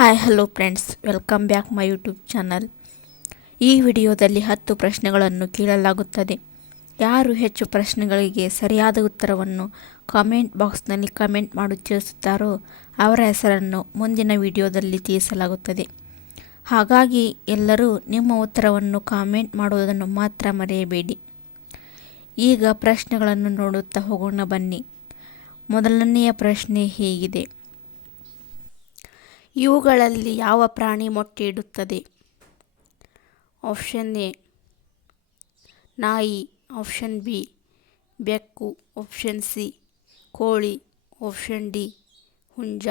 Hi hello friends, welcome back my YouTube channel. ಈ ವಿಡಿಯೋದಲ್ಲಿ 10 ಪ್ರಶ್ನೆಗಳನ್ನು ಕೇಳಲಾಗುತ್ತದೆ. ಯಾರು ಹೆಚ್ಚು ಪ್ರಶ್ನೆಗಳಿಗೆ ಸರಿಯಾದ ಉತ್ತರವನ್ನು ಕಾಮೆಂಟ್ ಬಾಕ್ಸ್ನಲ್ಲಿ ಕಮೆಂಟ್ ಮಾಡಿ ತಿಳಿಸುತ್ತಾರೋ ಅವರ ಹೆಸರನ್ನು ಮುಂದಿನ ವಿಡಿಯೋದಲ್ಲಿ ತಿಳಿಸಲಾಗುತ್ತದೆ. ಹಾಗಾಗಿ ಎಲ್ಲರೂ ನಿಮ್ಮ ಉತ್ತರವನ್ನು ಕಾಮೆಂಟ್ ಮಾಡುವುದನ್ನು ಮಾತ್ರ ಮರೆಯಬೇಡಿ. ಈಗ ಪ್ರಶ್ನೆಗಳನ್ನು ನೋಡುತ್ತಾ ಹೋಗೋಣ ಬನ್ನಿ. ಮೊದಲನೆಯ ಪ್ರಶ್ನೆ ಹೀಗಿದೆ: ಇವುಗಳಲ್ಲಿ ಯಾವ ಪ್ರಾಣಿ ಮೊಟ್ಟೆ ಇಡುತ್ತದೆ? ಆಪ್ಷನ್ ಎ ನಾಯಿ, ಆಪ್ಷನ್ ಬಿ ಬೆಕ್ಕು, ಆಪ್ಷನ್ ಸಿ ಕೋಳಿ, ಆಪ್ಷನ್ ಡಿ ಹುಂಜ.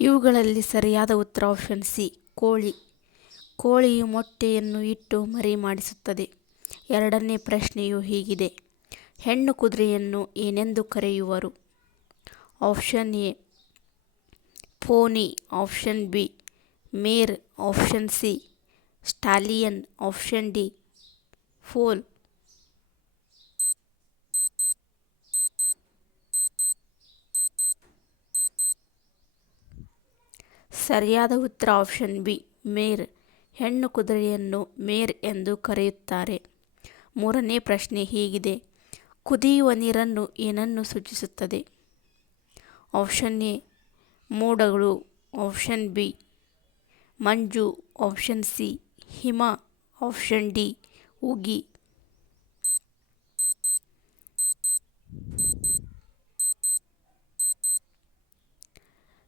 ಇವುಗಳಲ್ಲಿ ಸರಿಯಾದ ಉತ್ತರ ಆಪ್ಷನ್ ಸಿ ಕೋಳಿ. ಕೋಳಿಯು ಮೊಟ್ಟೆಯನ್ನು ಇಟ್ಟು ಮರಿ ಮಾಡಿಸುತ್ತದೆ. ಎರಡನೇ ಪ್ರಶ್ನೆಯು ಹೀಗಿದೆ: ಹೆಣ್ಣು ಕುದುರೆಯನ್ನು ಏನೆಂದು ಕರೆಯುವರು? Option A pony, option B mare, option C stallion, option D foal. ಸರಿಯಾದ ಉತ್ತರ ಆಪ್ಷನ್ ಬಿ ಮೇರ್. ಹೆಣ್ಣು ಕುದುರೆಯನ್ನು ಮೇರ್ ಎಂದು ಕರೆಯುತ್ತಾರೆ. ಮೂರನೇ ಪ್ರಶ್ನೆ ಹೀಗಿದೆ: ಕುದಿಯುವ ನೀರನ್ನು ಏನನ್ನು ಸೂಚಿಸುತ್ತದೆ? ಆಪ್ಷನ್ ಎ ಮೋಡಗಳು, ಆಪ್ಷನ್ ಬಿ ಮಂಜು, ಆಪ್ಷನ್ ಸಿ ಹಿಮ, ಆಪ್ಷನ್ ಡಿ ಉಗಿ.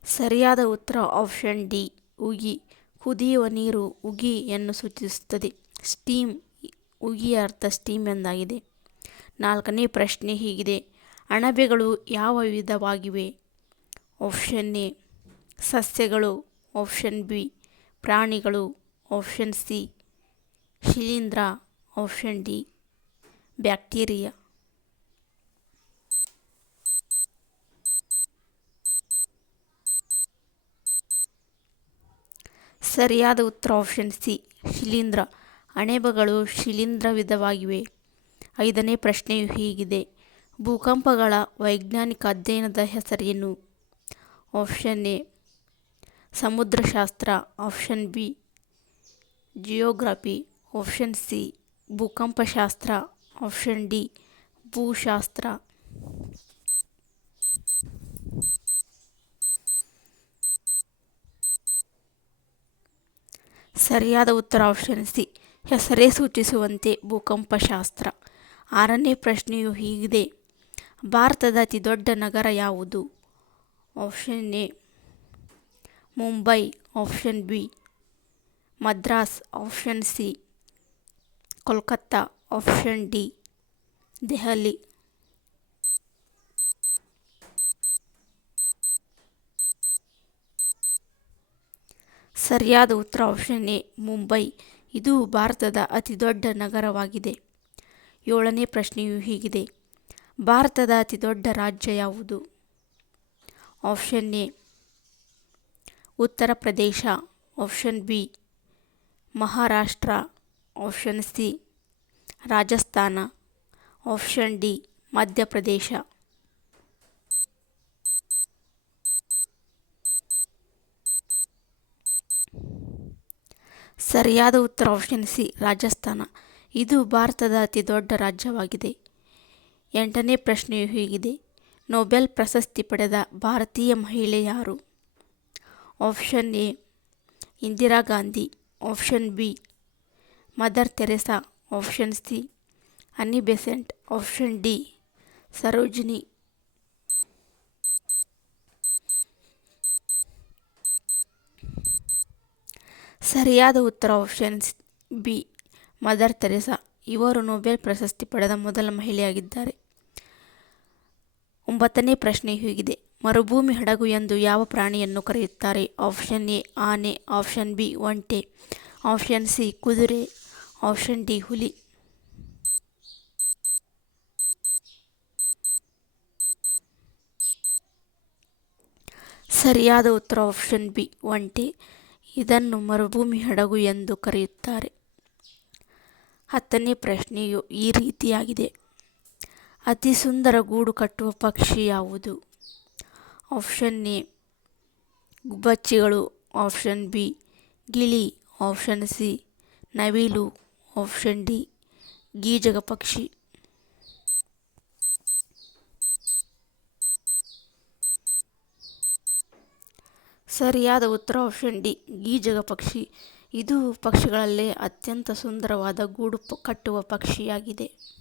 ಸರಿಯಾದ ಉತ್ತರ ಆಪ್ಷನ್ ಡಿ ಉಗಿ. ಕುದಿಯುವ ನೀರು ಉಗಿಯನ್ನು ಸೂಚಿಸುತ್ತದೆ. ಸ್ಟೀಮ್, ಉಗಿಯ ಅರ್ಥ ಸ್ಟೀಮ್ ಎಂದಾಗಿದೆ. ನಾಲ್ಕನೇ ಪ್ರಶ್ನೆ ಹೀಗಿದೆ: ಅಣಬೆಗಳು ಯಾವ ವಿಧವಾಗಿವೆ? ಆಪ್ಷನ್ ಎ ಸಸ್ಯಗಳು, ಆಪ್ಷನ್ ಬಿ ಪ್ರಾಣಿಗಳು, ಆಪ್ಷನ್ ಸಿ ಶಿಲೀಂಧ್ರ, ಆಪ್ಷನ್ ಡಿ ಬ್ಯಾಕ್ಟೀರಿಯಾ. ಸರಿಯಾದ ಉತ್ತರ ಆಪ್ಷನ್ ಸಿ ಶಿಲೀಂಧ್ರ. ಅಣಬೆಗಳು ಶಿಲೀಂಧ್ರ ವಿಧವಾಗಿವೆ. ಐದನೇ ಪ್ರಶ್ನೆಯು ಹೀಗಿದೆ: ಭೂಕಂಪಗಳ ವೈಜ್ಞಾನಿಕ ಅಧ್ಯಯನದ ಹೆಸರೇನು? ಆಪ್ಷನ್ ಎ ಸಮುದ್ರಶಾಸ್ತ್ರ, option B geography, option C ಭೂಕಂಪಶಾಸ್ತ್ರ, ಆಪ್ಷನ್ ಡಿ ಭೂಶಾಸ್ತ್ರ. ಸರಿಯಾದ ಉತ್ತರ ಆಪ್ಷನ್ ಸಿ ಹೆಸರೇ ಸೂಚಿಸುವಂತೆ ಭೂಕಂಪಶಾಸ್ತ್ರ. ಆರನೇ ಪ್ರಶ್ನೆಯು ಹೀಗಿದೆ: ಭಾರತದ ಅತಿ ದೊಡ್ಡ ನಗರ ಯಾವುದು? Option A Mumbai, option B Madras, option C Kolkata, option D Delhi. ಸರಿಯಾದ ಉತ್ತರ ಆಪ್ಷನ್ ಎ ಮುಂಬೈ. ಇದು ಭಾರತದ ಅತಿ ದೊಡ್ಡ ನಗರವಾಗಿದೆ. ಏಳನೇ ಪ್ರಶ್ನೆಯು ಹೀಗಿದೆ: ಭಾರತದ ಅತಿ ದೊಡ್ಡ ರಾಜ್ಯ ಯಾವುದು? Option A Uttar Pradesh, option B Maharashtra, option C Rajasthan, option D Madhya Pradesh. ಸರಿಯಾದ ಉತ್ತರ ಆಪ್ಷನ್ ಸಿ ರಾಜಸ್ಥಾನ. ಇದು ಭಾರತದ ಅತಿ ದೊಡ್ಡ ರಾಜ್ಯವಾಗಿದೆ. ಎಂಟನೇ ಪ್ರಶ್ನೆಯು ಹೀಗಿದೆ: ನೊಬೆಲ್ ಪ್ರಶಸ್ತಿ ಪಡೆದ ಭಾರತೀಯ ಮಹಿಳೆ ಯಾರು? Option A Indira Gandhi, option B Mother Teresa, option C Annie Besant, option D Sarojini. ಸರಿಯಾದ ಉತ್ತರ ಆಪ್ಷನ್ ಬಿ ಮದರ್ ತೆರೇಸಾ. ಇವರು ನೊಬೆಲ್ ಪ್ರಶಸ್ತಿ ಪಡೆದ ಮೊದಲ ಮಹಿಳೆಯಾಗಿದ್ದಾರೆ. ಒಂಬತ್ತನೇ ಪ್ರಶ್ನೆ ಹೀಗಿದೆ: ಮರುಭೂಮಿ ಹಡಗು ಎಂದು ಯಾವ ಪ್ರಾಣಿಯನ್ನು ಕರೆಯುತ್ತಾರೆ? ಆಪ್ಷನ್ ಎ ಆನೆ, ಆಪ್ಷನ್ ಬಿ ಒಂಟೆ, ಆಪ್ಷನ್ ಸಿ ಕುದುರೆ, ಆಪ್ಷನ್ ಡಿ ಹುಲಿ. ಸರಿಯಾದ ಉತ್ತರ ಆಪ್ಷನ್ ಬಿ ಒಂಟೆ. ಇದನ್ನು ಮರುಭೂಮಿ ಹಡಗು ಎಂದು ಕರೆಯುತ್ತಾರೆ. 10ನೇ ಪ್ರಶ್ನೆಯು ಈ ರೀತಿಯಾಗಿದೆ: ಅತಿ ಸುಂದರ ಗೂಡು ಕಟ್ಟುವ ಪಕ್ಷಿ ಯಾವುದು? ಆಪ್ಷನ್ ಎ ಗುಬ್ಬಚ್ಚಿಗಳು, ಆಪ್ಷನ್ ಬಿ ಗಿಳಿ, ಆಪ್ಷನ್ ಸಿ ನವಿಲು, ಆಪ್ಷನ್ ಡಿ ಗೀಜಗ ಪಕ್ಷಿ. ಸರಿಯಾದ ಉತ್ತರ ಆಪ್ಷನ್ ಡಿ ಗೀಜಗ ಪಕ್ಷಿ. ಇದು ಪಕ್ಷಿಗಳಲ್ಲೇ ಅತ್ಯಂತ ಸುಂದರವಾದ ಗೂಡು ಕಟ್ಟುವ ಪಕ್ಷಿಯಾಗಿದೆ.